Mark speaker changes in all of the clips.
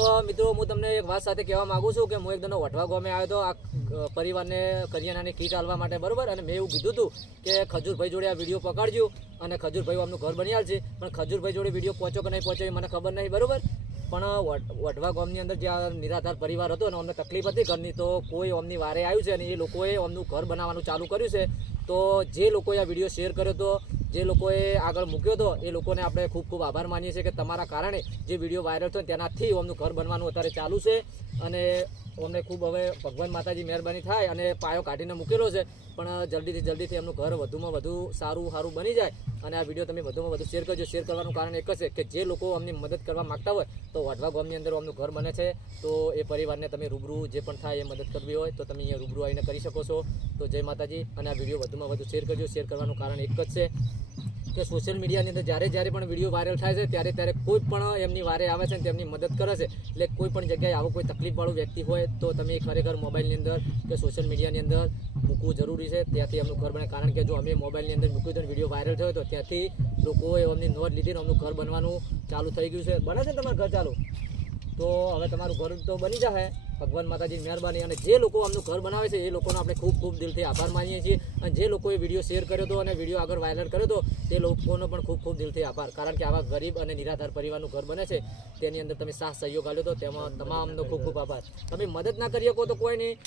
Speaker 1: તો મિત્રો, હું તમને એક વાત સાથે કહેવા માંગુ છું કે હું એકદમ વટવા ગામે આવ્યો હતો. આ પરિવારને કરિયાણાની કીટ આલવા માટે, બરાબર? અને મેં એવું કીધું હતું કે ખજૂરભાઈ જોડે આ વીડિયો પકડજો અને ખજૂરભાઈ અમનું ઘર બની છે પણ ખજૂરભાઈ જોડે વીડિયો પહોંચો કે નહીં પહોંચો એ મને ખબર નહીં, બરોબર? પણ વઢવા ગામની અંદર જે નિરાધાર પરિવાર હતો અને અમને તકલીફ હતી ઘરની, તો કોઈ અમની વારે આવ્યું છે અને એ લોકોએ અમનું ઘર બનાવવાનું ચાલુ કર્યું છે. તો જે લોકોએ આ વીડિયો શેર કર્યો હતો જે લોકોએ આગળ મૂક્યો હતો, એ લોકોને આપણે ખૂબ ખૂબ આભાર માનીએ છીએ કે તમારા કારણે જે વીડિયો વાયરલ થયો તેનાથી અમનું ઘર બનવાનું અત્યારે ચાલુ છે અને અમને ખૂબ હવે ભગવાન માતાજી મહેરબાની થાય અને પાયો કાઢીને મૂકેલો છે. પણ જલ્દીથી જલ્દીથી એમનું ઘર વધુમાં વધુ સારું સારું બની જાય અને આ વીડિયો તમે વધુમાં વધુ શેર કરજો. શેર કરવાનું કારણ એક જ છે કે જે લોકો અમને મદદ કરવા માગતા હોય તો વાઢવા ગામની અંદર અમનું ઘર બને છે. તો એ પરિવારને તમે રૂબરૂ જે પણ થાય એ મદદ કરવી હોય તો તમે અહીંયા રૂબરૂ આવીને કરી શકો છો. તો જય માતાજી અને આ વીડિયો વધુમાં વધુ શેર કરજો. શેર કરવાનું કારણ એક જ છે. કે સોશિયલ મીડિયાની અંદર જ્યારે જ્યારે પણ વીડિયો વાયરલ થાય છે, ત્યારે ત્યારે કોઈ પણ એમની વારે આવે છે ને તેમની મદદ કરે છે. એટલે કોઈ પણ જગ્યાએ આવો કોઈ તકલીફવાળો વ્યક્તિ હોય, તો તમે ખરેખર મોબાઈલની અંદર કે સોશિયલ મીડિયાની અંદર મૂકવું જરૂરી છે. ત્યાંથી એમનું ઘર બને. કારણ કે જો અમે મોબાઈલની અંદર મૂક્યું હતું વીડિયો વાયરલ થયો તો ત્યાંથી લોકોએ એમની નોંધ લીધી ને એમનું ઘર બનવાનું ચાલુ થઈ ગયું છે. બને છે તમારું ઘર ચાલુ? તો હવે તમારું ઘર તો બની જશે. ભગવાન માતાજીની મહેરબાની અને જે લોકો આમનું ઘર બનાવે છે, એ લોકોનો આપણે ખૂબ ખૂબ દિલથી આભાર માનીએ છીએ. અને જે લોકોએ વીડિયો શેર કર્યો હતો અને વીડિયો આગળ વાયરલ કર્યો હતો, તે લોકોનો પણ ખૂબ ખૂબ દિલથી આભાર. કારણ કે આવા ગરીબ અને નિરાધાર પરિવારનું ઘર બને છે, તેની અંદર તમે સાથ સહયોગ આપ્યો હતો, તેમાં તમામનો ખૂબ ખૂબ આભાર. તમે મદદ ના કરી શકો તો કોઈ નહીં.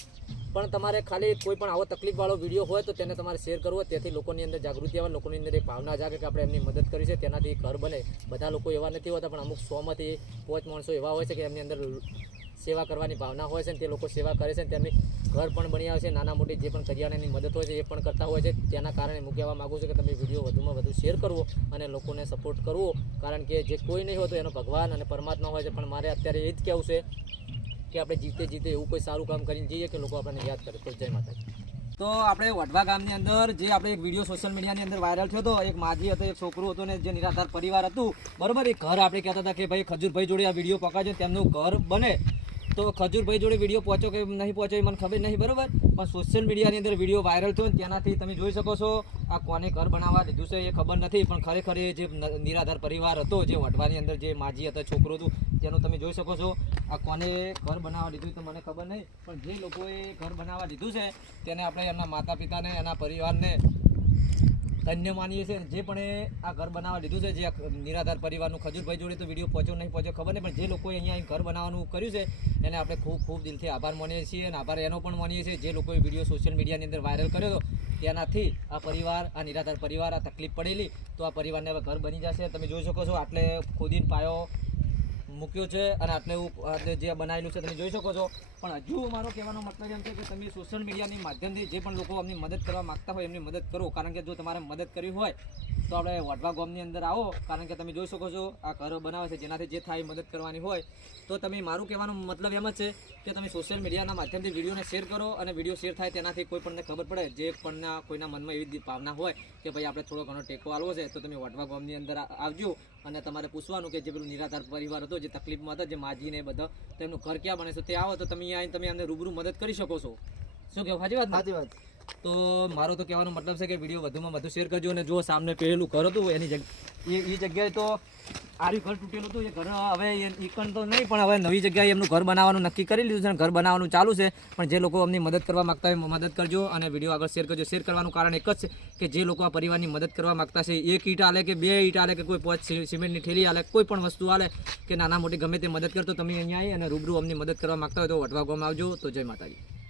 Speaker 1: પણ તમારે ખાલી કોઈ પણ આવો તકલીફવાળો વીડિયો હોય તો તેને તમારે શેર કરવો. તેથી લોકોની અંદર જાગૃતિ આવે, લોકોની અંદર એક ભાવના જાગે કે આપણે એમની મદદ કરી છે. તેનાથી ઘર બને. બધા લોકો એવા નથી હોતા, પણ અમુક સોમાંથી પાંચ માણસો એવા હોય છે કે એમની અંદર સેવા કરવાની ભાવના હોય છે તે લોકો સેવા કરે છે તેમની ઘર પણ બની આવે છે. નાના મોટી જે પણ કરિયાણાની મદદ હોય છે, એ પણ કરતા હોય છે. તેના કારણે હું કહેવા માગું છું કે તમે વીડિયો વધુમાં વધુ શેર કરવો અને લોકોને સપોર્ટ કરવો. કારણ કે જે કોઈ નહીં હોતો, એનો ભગવાન અને પરમાત્મા હોય છે. પણ મારે અત્યારે એ જ કહેવું છે કે આપણે જીતે જીતે એવું કોઈ સારું કામ કરીને જઈએ કે લોકો આપણને યાદ કરે. તો જય માતાજી. તો આપણે વઢવા ગામની અંદર જે આપણે એક વીડિયો સોશિયલ મીડિયાની અંદર વાયરલ થયો હતો, એક માજી હતો, એક છોકરું હતું ને જે નિરાધાર પરિવાર હતું, બરોબર, એ ઘર આપણે કહેતા હતા કે ભાઈ ખજૂરભાઈ જોડે આ વીડિયો પકાજો તેમનું ઘર બને. તો ખજૂરભાઈ જોડે વીડિયો પહોંચો કે નહીં પહોંચો એ મને ખબર નહીં, બરોબર? પણ સોશિયલ મીડિયાની અંદર વીડિયો વાયરલ થયો ને તેનાથી તમે જોઈ શકો છો, આ કોને ઘર બનાવવા દીધું છે એ ખબર નથી, પણ ખરેખર એ જે નિરાધાર પરિવાર હતો, જે વઢવાની અંદર જે માજી હતા, છોકરો હતું તેનું તમે જોઈ શકો છો. આ કોને ઘર બનાવવા દીધું તો મને ખબર નહીં, પણ જે લોકોએ ઘર બનાવવા દીધું છે, તેને આપણે એમના માતા પિતાને એના પરિવારને ધન્ય માનીએ છીએ. જે પણ આ ઘર બનાવવા દીધું છે, જે નિરાધાર પરિવારનું ખજૂરભાઈ જોડે તો વીડિયો પહોંચ્યો નહીં પહોંચ્યો, ખબર નહીં, પણ જે લોકોએ અહીંયા અહીં ઘર બનાવવાનું કર્યું છે, એને આપણે ખૂબ ખૂબ દિલથી આભાર માનીએ છીએ અને આભાર એનો પણ માનીએ છીએ. જે લોકોએ વીડિયો સોશિયલ મીડિયાની અંદર વાયરલ કર્યો હતો, તેનાથી આ પરિવાર, આ નિરાધાર પરિવાર આ તકલીફ પડેલી, તો આ પરિવારને હવે ઘર બની જશે. તમે જોઈ શકો છો, આટલે ખોદીને પાયો મૂક્યો છે અને આટલે હું આટલે જે બનાવેલું છે તમે જોઈ શકો છો. પણ હજુ મારો કહેવાનો મતલબ એમ છે કે તમે સોશિયલ મીડિયાની માધ્યમથી જે પણ લોકો અમની મદદ કરવા માગતા હોય એમની મદદ કરો. કારણ કે જો તમારે મદદ કરવી હોય તો આપણે વડવા ગામની અંદર આવો. કારણ કે તમે જોઈ શકો છો આ ઘરો બનાવે છે જેનાથી જે થાય મદદ કરવાની હોય. તો તમે મારું કહેવાનો મતલબ એમ જ છે કે તમે સોશિયલ મીડિયાના માધ્યમથી વિડીયોને શેર કરો અને વીડિયો શેર થાય તેનાથી કોઈ પણને ખબર પડે. જે પણ કોઈના મનમાં એવી ભાવના હોય કે ભાઈ આપણે થોડો ઘણો ટેકો આલવો છે તો તમે વડવા ગામની અંદર આવજો. અને તમારે પૂછવાનું કે જે પેલું નિરાધાર પરિવાર હતો જે તકલીફમાં હતા, જે માજીને બધા તેમનું ઘર ક્યાં બને છે? તે આવો, તો તમે અહીંયા તમે અમને રૂબરૂ મદદ કરી શકો છો. શું કહેવું? સાચી વાત?
Speaker 2: સાચી વાત.
Speaker 1: તો મારો તો કહેવાનો મતલબ છે કે વીડિયો વધુમાં વધુ શેર કરજો અને જો સામે પહેલું ઘર હતું એની જગ્યા એ જગ્યાએ તો આર્યું ઘર તૂટેલું હતું, એ ઘર હવે ઈકન તો નહીં, પણ હવે નવી જગ્યાએ એમનું ઘર બનાવવાનું નક્કી કરી લીધું છે અને ઘર બનાવવાનું ચાલુ છે. પણ જે લોકો અમની મદદ કરવા માગતા હોય, મદદ કરજો અને વીડિયો આગળ શેર કરજો. શેર કરવાનું કારણ એક જ છે કે જે લોકો આ પરિવારની મદદ કરવા માગતા છે, એક ઈંટ આલે કે બે ઈંટ આલે કે કોઈ પોચ સિમેન્ટની ઠેલી આલે, કોઈ પણ વસ્તુ આલે કે નાના મોટી ગમે તે મદદ કરતો, તમે અહીંયા આવી અને રૂબરૂ અમને મદદ કરવા માગતા હોય તો વટવા ગામ આવજો. તો જય માતાજી.